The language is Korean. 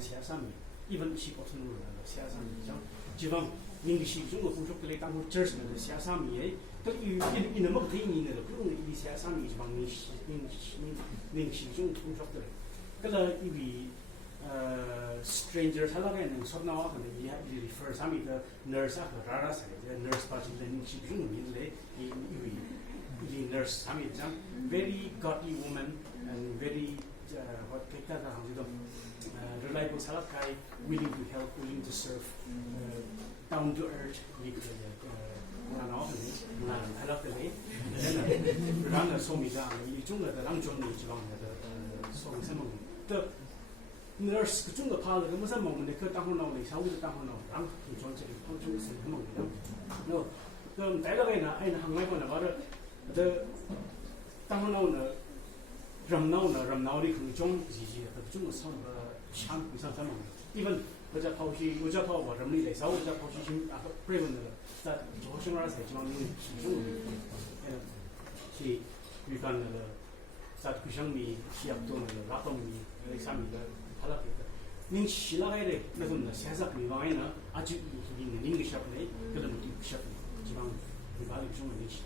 siyasam이 even si potunu la siyasam이 jang jiwang ning si jung ko fujok le tang church ne siyasam이 ye to in the mok thing ni ne ko ni siyasam이 jiwang ning si jung fujok le kala ibi stranger thalaka ne sobna wa ne ya refer sami the nurse a rara sa nurse pa ji ning si jung ni le ibi nurse sami jang very godly woman and very what kekta da reliable salakai, willing to help, willing to serve, down to earth, nurse cái chung là phá là cái mất mong mình cái tăng nào này sáu cái tăng nào tăng thì chọn chỉ không chung sự mong mình đâu, rồi tại là cái nào anh hàng ngày còn là bảo đó, tăng nào là rầm nào đi không chung gì cái chung là sao mà 참 이상하면 even 어제 파우시 어제 파우가 럼리 레사 어제 파우시 심 아까 프레븐을 다 조심을 하세요. 지금 시 위반을 사 구상미 시합도는 라tom이 레사미가 하라겠다. 닌 시라가래 무슨 세상 위반이나 아주 있는 잉글리시하네. 그런 게 시합 지방 위반이 좀 있지.